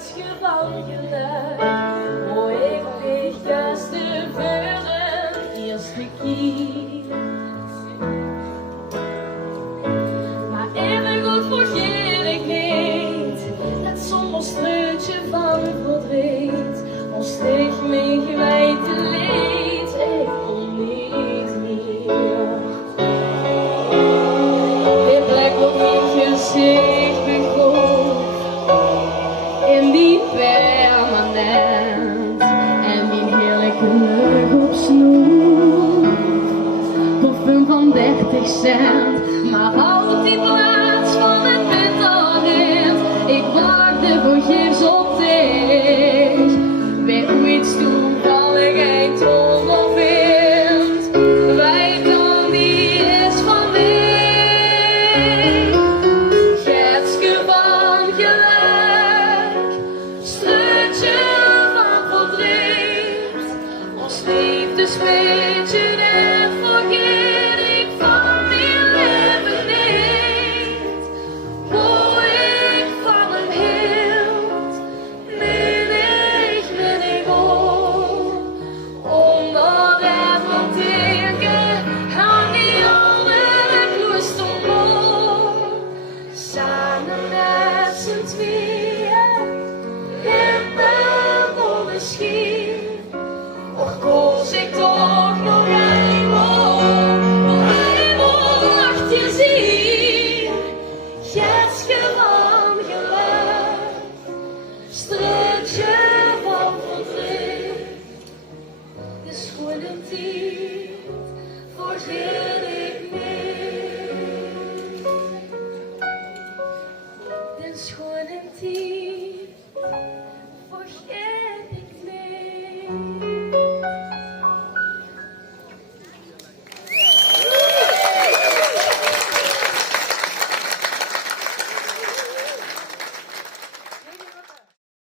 schetsje van geluk. Oh, ik lig gisteren voor een eerste keer. Maar even goed vergeet ik niet dat soms streutje van verdriet ons tegen mij geweten leed. Ik kom niet meer. Die plek op mijn gezicht begon in die permanent en die heerlijke lucht op snoep voor 35 cent. Maar houd die plaats van het winterwind, ik wachtte voor gifs op dich. Weet hoe iets toevallig een toren vindt, wij dan die is van mij. Getsje van geluk, streutje van verdriet, ons liefdesbeetje en vergeet ik van mijn leven niet. Hoe ik van hem hield, min ik hoor, omdat het van denken aan die oude kloestermoor. Samen met z'n tweeën in mijn zonneschijn, och koos ik toch nog eenmaal achter je zien. Getsje van geluk, streutje van verdriet, de schone tijd vergeet ik niet. De schone tijd